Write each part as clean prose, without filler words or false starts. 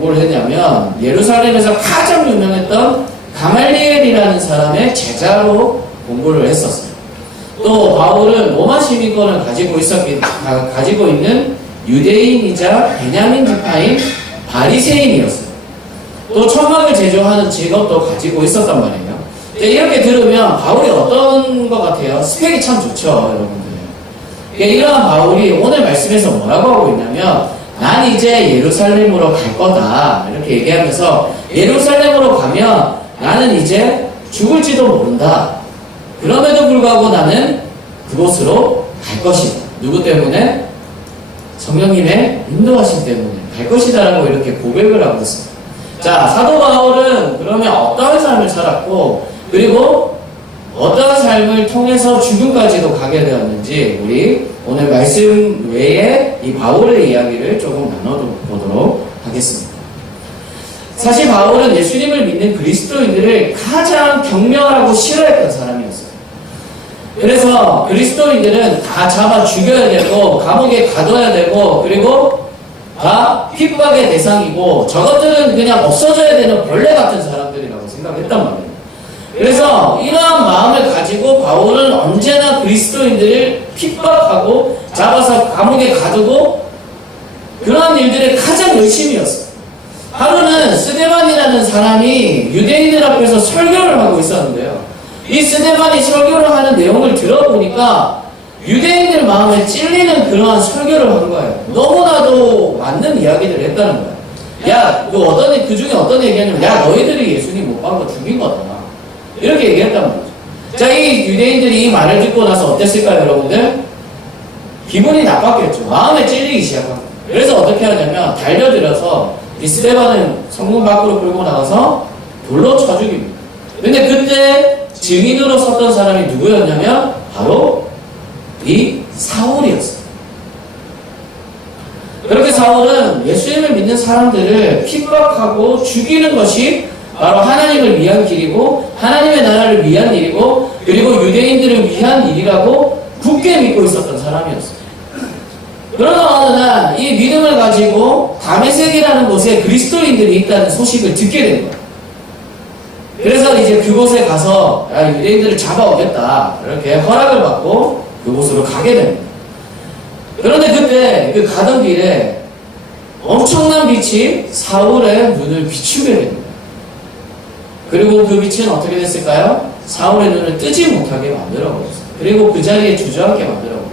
공부를 했냐면 예루살렘에서 가장 유명했던 가말리엘이라는 사람의 제자로 공부를 했었어요. 또 바울은 로마 시민권을 가지고 있는 유대인이자 베냐민 지파인 바리새인이었어요. 또 천막을 제조하는 직업도 가지고 있었단 말이에요. 이렇게 들으면 바울이 어떤 것 같아요? 스펙이 참 좋죠, 여러분들. 이러한 바울이 오늘 말씀에서 뭐라고 하고 있냐면 난 이제 예루살렘으로 갈 거다 이렇게 얘기하면서 예루살렘으로 가면 나는 이제 죽을지도 모른다. 그럼에도 불구하고 나는 그곳으로 갈 것이다. 누구 때문에? 성령님의 인도하심 때문에 갈 것이다 라고 이렇게 고백을 하고 있습니다. 자, 사도 바울은 그러면 어떠한 삶을 살았고 그리고 어떠한 삶을 통해서 죽음까지도 가게 되었는지 우리 오늘 말씀 외에 이 바울의 이야기를 조금 나눠보도록 하겠습니다. 사실 바울은 예수님을 믿는 그리스도인들을 가장 경멸하고 싫어했던 사람이었어요. 그래서 그리스도인들은 다 잡아 죽여야 되고 감옥에 가둬야 되고 그리고 다 핍박의 대상이고 저것들은 그냥 없어져야 되는 벌레 같은 사람들이라고 생각했단 말이에요. 그래서 이러한 마음을 가지고 바울은 언제나 그리스도인들을 핍박하고 잡아서 감옥에 가두고 그러한 일들에 가장 열심이었어요. 하루는 스데반이라는 사람이 유대인들 앞에서 설교를 하고 있었는데요. 이 스데반이 설교를 하는 내용을 들어보니까 유대인들 마음에 찔리는 그러한 설교를 한 거예요. 너무나도 맞는 이야기들을 했다는 거예요. 야, 그 중에 어떤 얘기냐면 야, 너희들이 예수님 못 받고 죽인 거다. 이렇게 얘기했단 말이죠. 자, 이 유대인들이 이 말을 듣고 나서 어땠을까요, 여러분들? 기분이 나빴겠죠. 마음에 찔리기 시작합니다. 그래서 어떻게 하냐면 달려들어서 이 스데반을 성문 밖으로 끌고 나가서 돌로 쳐 죽입니다. 근데 그때 증인으로 섰던 사람이 누구였냐면 바로 이 사울이었어요. 그렇게 사울은 예수님을 믿는 사람들을 핍박하고 죽이는 것이 바로 하나님을 위한 길이고 하나님의 나라를 위한 일이고 그리고 유대인들을 위한 일이라고 굳게 믿고 있었던 사람이었어요. 그러나 어느 날 이 믿음을 가지고 다메섹이라는 곳에 그리스도인들이 있다는 소식을 듣게 된 거예요. 그래서 이제 그곳에 가서 유대인들을 잡아오겠다 이렇게 허락을 받고 그곳으로 가게 됩니다. 그런데 그때 그 가던 길에 엄청난 빛이 사울의 눈을 비추게 됩니다. 그리고 그 빛은 어떻게 됐을까요? 사울의 눈을 뜨지 못하게 만들어 버렸어요. 그리고 그 자리에 주저앉게 만들어 버렸어요.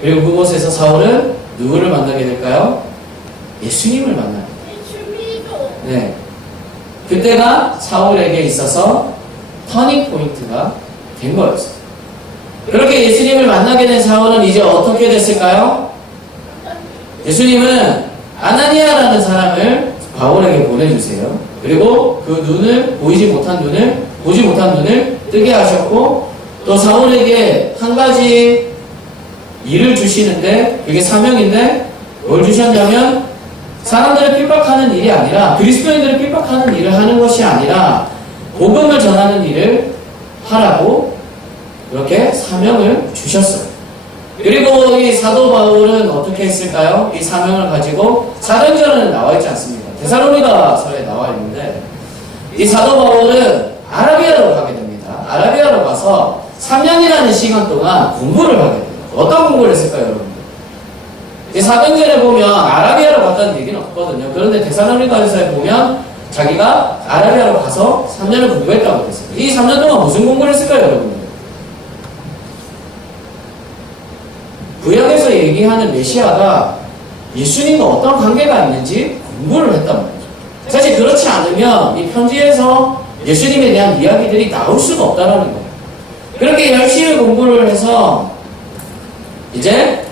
그리고 그곳에서 사울은 누구를 만나게 될까요? 예수님을 만나게 돼요. 네. 그때가 사울에게 있어서 터닝 포인트가 된 거였어요. 그렇게 예수님을 만나게 된 사울은 이제 어떻게 됐을까요? 예수님은 아나니아라는 사람을 바울에게 보내주세요. 그리고 그 눈을 보지 못한 눈을 뜨게 하셨고 또 사울에게 한 가지 일을 주시는데 그게 사명인데 뭘 주셨냐면 사람들을 핍박하는 일이 아니라 그리스도인들을 핍박하는 일을 하는 것이 아니라 복음을 전하는 일을 하라고 그렇게 사명을 주셨어요. 그리고 이 사도 바울은 어떻게 했을까요? 이 사명을 가지고 사도행전은 나와 있지 않습니까? 데살로니가서에 나와 있는데 이 사도 바울은 아라비아로 가게 됩니다. 아라비아로 가서 3년이라는 시간 동안 공부를 하게 돼요. 어떤 공부를 했을까요, 여러분? 이 사도행전에 보면 아라비아로 갔다는 얘기는 없거든요. 그런데 데살로니가서에 보면 자기가 아라비아로 가서 3년을 공부했다고 했어요. 이 3년 동안 무슨 공부를 했을까요, 여러분? 구약에서 얘기하는 메시아가 예수님과 어떤 관계가 있는지 공부를 했단 말이죠. 사실 그렇지 않으면 이 편지에서 예수님에 대한 이야기들이 나올 수가 없다는 거예요. 그렇게 열심히 공부를 해서 이제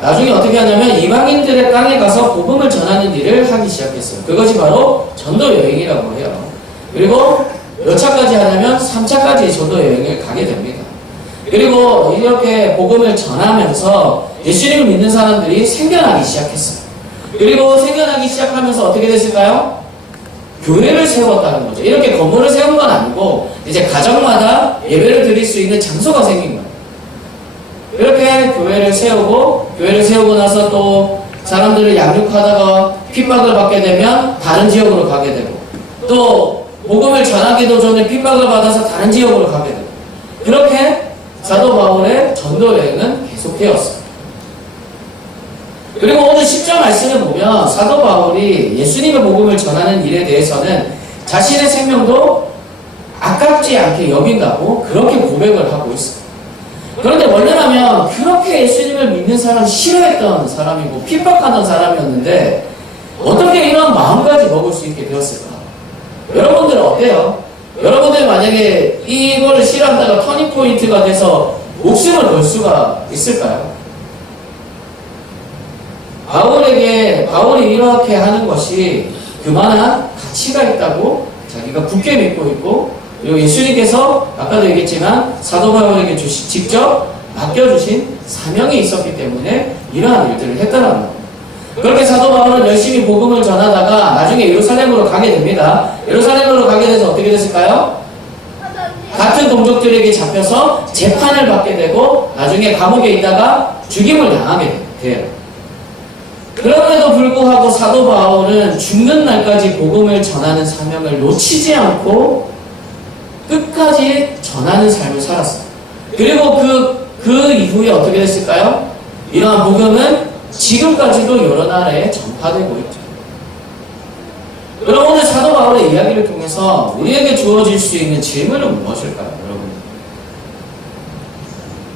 나중에 어떻게 하냐면 이방인들의 땅에 가서 복음을 전하는 일을 하기 시작했어요. 그것이 바로 전도 여행이라고 해요. 그리고 몇 차까지 하냐면 3차까지 전도 여행을 가게 됩니다. 그리고 이렇게 복음을 전하면서 예수님을 믿는 사람들이 생겨나기 시작했어요. 그리고 생겨나기 시작하면서 어떻게 됐을까요? 교회를 세웠다는 거죠. 이렇게 건물을 세운 건 아니고 이제 가정마다 예배를 드릴 수 있는 장소가 생긴 거예요. 이렇게 교회를 세우고 나서 또 사람들을 양육하다가 핍박을 받게 되면 다른 지역으로 가게 되고, 또 복음을 전하기도 전에 핍박을 받아서 다른 지역으로 가게 되고, 그렇게 사도 바울의 전도 여행은 계속되었습니다. 그리고 오늘 10절 말씀을 보면 사도 바울이 예수님의 복음을 전하는 일에 대해서는 자신의 생명도 아깝지 않게 여긴다고 그렇게 고백을 하고 있습니다. 그런데 원래라면 그렇게 예수님을 믿는 사람 싫어했던 사람이고 핍박하던 사람이었는데 어떻게 이런 마음까지 먹을 수 있게 되었을까? 여러분들은 어때요? 여러분들 만약에 이거를 싫어한다가 터닝포인트가 돼서 목숨을 걸 수가 있을까요? 바울이 이렇게 하는 것이 그만한 가치가 있다고 자기가 굳게 믿고 있고, 그리고 예수님께서 아까도 얘기했지만 사도 바울에게 직접 맡겨주신 사명이 있었기 때문에 이러한 일들을 했다는 겁니다. 그렇게 사도 바울은 열심히 복음을 전하다가 나중에 예루살렘으로 가게 됩니다. 예루살렘으로 가게 돼서 어떻게 됐을까요? 같은 동족들에게 잡혀서 재판을 받게 되고 나중에 감옥에 있다가 죽임을 당하게 돼요. 그럼에도 불구하고 사도 바울은 죽는 날까지 복음을 전하는 사명을 놓치지 않고 끝까지 전하는 삶을 살았어요. 그리고 그 이후에 어떻게 됐을까요? 이러한 복음은 지금까지도 여러 나라에 전파되고 있죠. 그럼 오늘 사도 바울의 이야기를 통해서 우리에게 주어질 수 있는 질문은 무엇일까요, 여러분?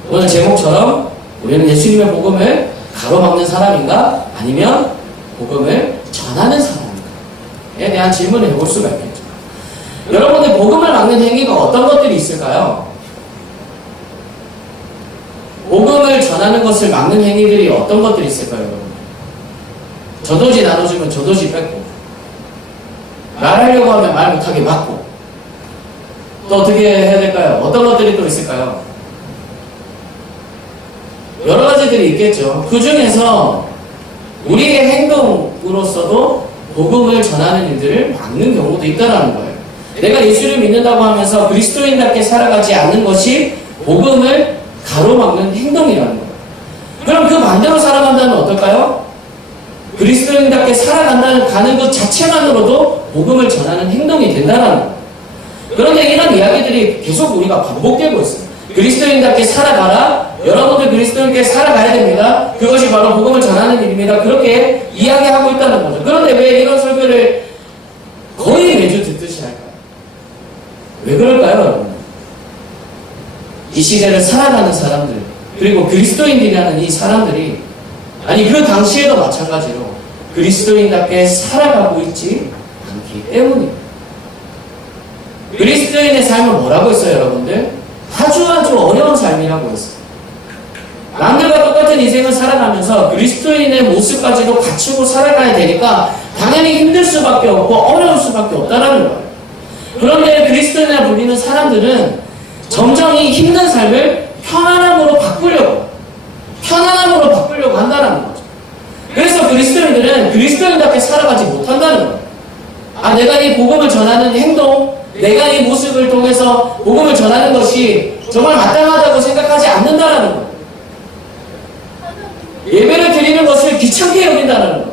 오늘 제목처럼 우리는 예수님의 복음을 가로막는 사람인가? 아니면 복음을 전하는 사람인가?에 대한 질문을 해볼 수가 있겠죠. 여러분들 복음을 막는 행위가 어떤 것들이 있을까요? 복음을 전하는 것을 막는 행위들이 어떤 것들이 있을까요, 여러분? 저도지 나눠주면 저도지 뺏고, 말하려고 하면 말 못하게 막고, 또 어떻게 해야 될까요? 어떤 것들이 또 있을까요? 여러 가지들이 있겠죠. 그 중에서 우리의 행동으로서도 복음을 전하는 일들을 막는 경우도 있다는 거예요. 내가 예수를 믿는다고 하면서 그리스도인답게 살아가지 않는 것이 복음을 가로막는 행동이라는 거예요. 그럼 그 반대로 살아간다면 어떨까요? 그리스도인답게 살아가는 것 자체만으로도 복음을 전하는 행동이 된다는 거예요. 그런데 이런 이야기들이 계속 우리가 반복되고 있어요. 그리스도인답게 살아가라. 여러분들 그리스도인께 살아가야 됩니다. 그것이 바로 복음을 전하는 일입니다. 그렇게 이야기하고 있다는 거죠. 그런데 왜 이런 설교를 거의 매주 듣듯이 할까요? 왜 그럴까요, 여러분? 이 시대를 살아가는 사람들, 그리고 그리스도인이라는 이 사람들이, 아니 그 당시에도 마찬가지로 그리스도인답게 살아가고 있지 않기 때문입니다. 그리스도인의 삶은 뭐라고 했어요, 여러분들? 아주 어려운 삶이라고 했어요. 남들과 똑같은 인생을 살아가면서 그리스도인의 모습까지도 갖추고 살아가야 되니까 당연히 힘들 수밖에 없고 어려울 수밖에 없다는 거예요. 그런데 그리스도인이라 불리는 사람들은 점점 이 힘든 삶을 편안함으로 바꾸려고 한다는 거죠. 그래서 그리스도인들은 그리스도인답게 살아가지 못한다는 거예요. 아, 내가 이 복음을 전하는 행동, 내가 이 모습을 통해서 복음을 전하는 것이 정말 마땅하다고 생각하지 않는다는 거예요. 예배를 드리는 것을 귀찮게 여긴다는 거예요.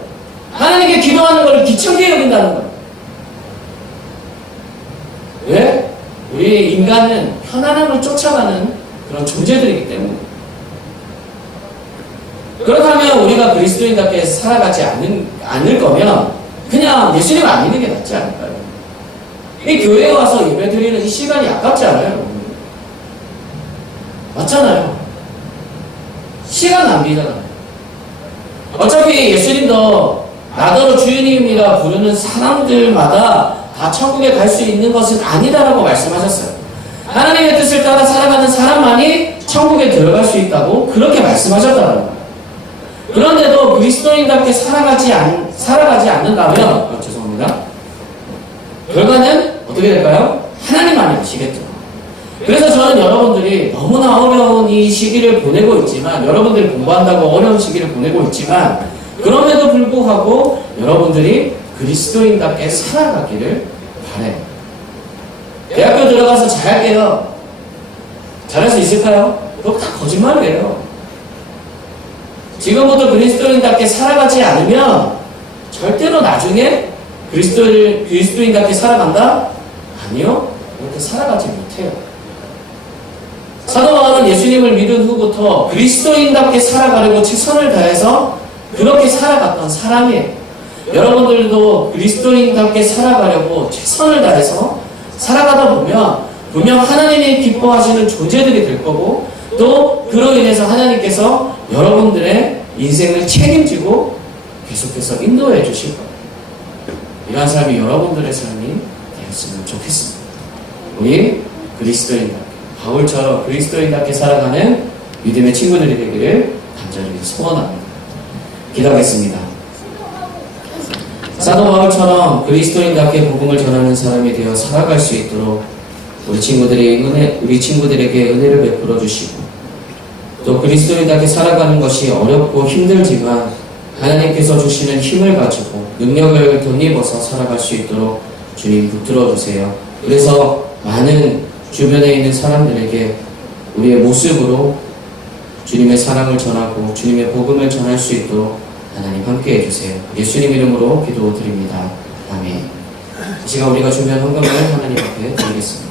하나님께 기도하는 것을 귀찮게 여긴다는 거예요. 왜? 우리 인간은 편안함을 쫓아가는 그런 존재들이기 때문에. 그렇다면 우리가 그리스도인답게 살아가지 않을 거면 그냥 예수님을 안 믿는 게 낫지 않을까요? 이 교회에 와서 예배 드리는 이 시간이 아깝지 않아요? 맞잖아요. 시간 낭비잖아요. 어차피 예수님도 나더러 주님이라 부르는 사람들마다 다 천국에 갈 수 있는 것은 아니다라고 말씀하셨어요. 하나님의 뜻을 따라 살아가는 사람만이 천국에 들어갈 수 있다고 그렇게 말씀하셨다는 거예요. 그런데도 그리스도인답게 살아가지 않는다면, 죄송합니다. 결과는 어떻게 될까요? 하나님만이 아시겠죠. 그래서 저는 여러분들이 너무나 어려운 이 시기를 보내고 있지만, 여러분들이 공부한다고 어려운 시기를 보내고 있지만, 그럼에도 불구하고 여러분들이 그리스도인답게 살아가기를 바래요. 대학교 들어가서 잘할게요. 잘할 수 있을까요? 그거 다 거짓말이에요. 지금부터 그리스도인답게 살아가지 않으면 절대로 나중에 그리스도인답게 살아간다? 아니요. 그렇게 살아가지 못해요. 사도 바울은 예수님을 믿은 후부터 그리스도인답게 살아가려고 최선을 다해서 그렇게 살아갔던 사람이에요. 여러분들도 그리스도인답게 살아가려고 최선을 다해서 살아가다 보면 분명 하나님이 기뻐하시는 존재들이 될 거고, 또 그로 인해서 하나님께서 여러분들의 인생을 책임지고 계속해서 인도해 주실 거예요. 이러한 삶이 여러분들의 삶이 되었으면 좋겠습니다. 우리 그리스도인답게, 바울처럼 그리스도인답게 살아가는 믿음의 친구들이 되기를 간절히 소원합니다. 기도하겠습니다. 사도 바울처럼 그리스도인답게 복음을 전하는 사람이 되어 살아갈 수 있도록 우리 친구들에게 은혜를 베풀어 주시고, 또 그리스도인답게 살아가는 것이 어렵고 힘들지만 하나님께서 주시는 힘을 가지고 능력을 덧입어서 살아갈 수 있도록 주님 붙들어 주세요. 그래서 많은 주변에 있는 사람들에게 우리의 모습으로 주님의 사랑을 전하고 주님의 복음을 전할 수 있도록 하나님 함께 해주세요. 예수님 이름으로 기도드립니다. 아멘. 이 시간 우리가 준비한 헌금을 하나님 앞에 드리겠습니다.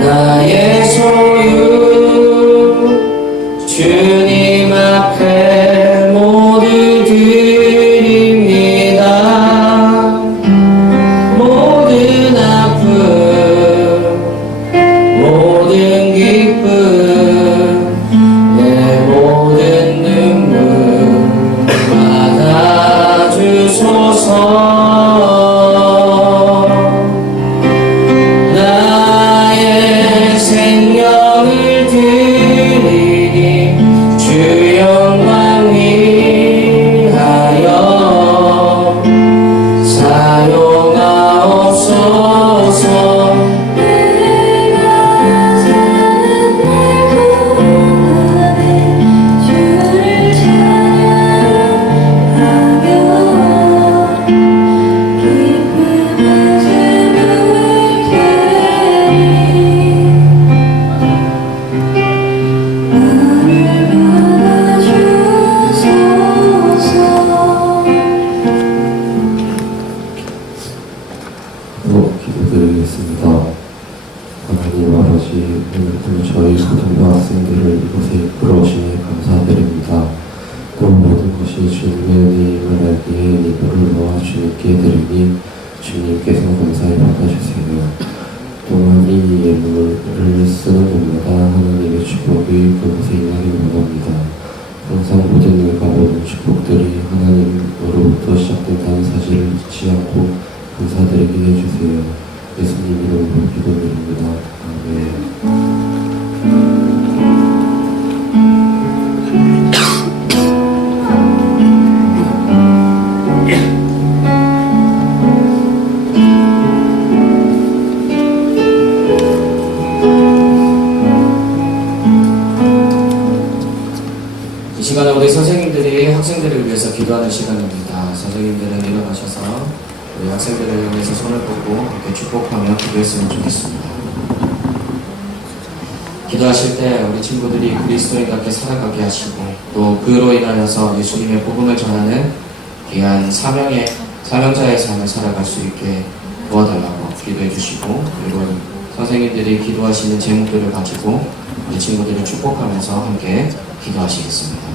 나의 소유 주님 앞에 모두 드립니다. 모든 아픔 모든 기쁨 내 모든 눈물 받아주소서. 생명을 드리니 주 영광 위하여 사용하옵소서. 내가 사는 내 고난에 주를 찬양하며 기쁨의 샘을 기도드리겠습니다. 하나님 아버지, 오늘도 저희 고등부 학생들을 이곳에 이끌어오시니 감사드립니다. 또 모든 것이 주님의 은혜임을 알기에 이불을 모아 주님께 드리니 주님께서 감사히 받아주세요. 또한 이 예물을 쓰는 곳마다 하나님의 축복이 그곳에 임하기 원합니다. 항상 모든 일과 모든 축복들이 하나님으로부터 시작된다는 사실을 잊지 않고 감사드리게 해주세요. 예수님 이름으로 기도드립니다. 아멘. 이 시간에 우리 선생님들이 학생들을 위해서 기도하는 시간입니다. 선생님들은 일어나셔서 우리 학생들을 향해서 손을 뻗고 이렇게 축복하며 기도했으면 좋겠습니다. 기도하실 때 우리 친구들이 그리스도인답게 살아가게 하시고, 또 그로 인하여서 예수님의 복음을 전하는 귀한 사명자의 삶을 살아갈 수 있게 도와달라고 기도해 주시고, 그리고 선생님들이 기도하시는 제목들을 가지고 우리 친구들을 축복하면서 함께 기도하시겠습니다.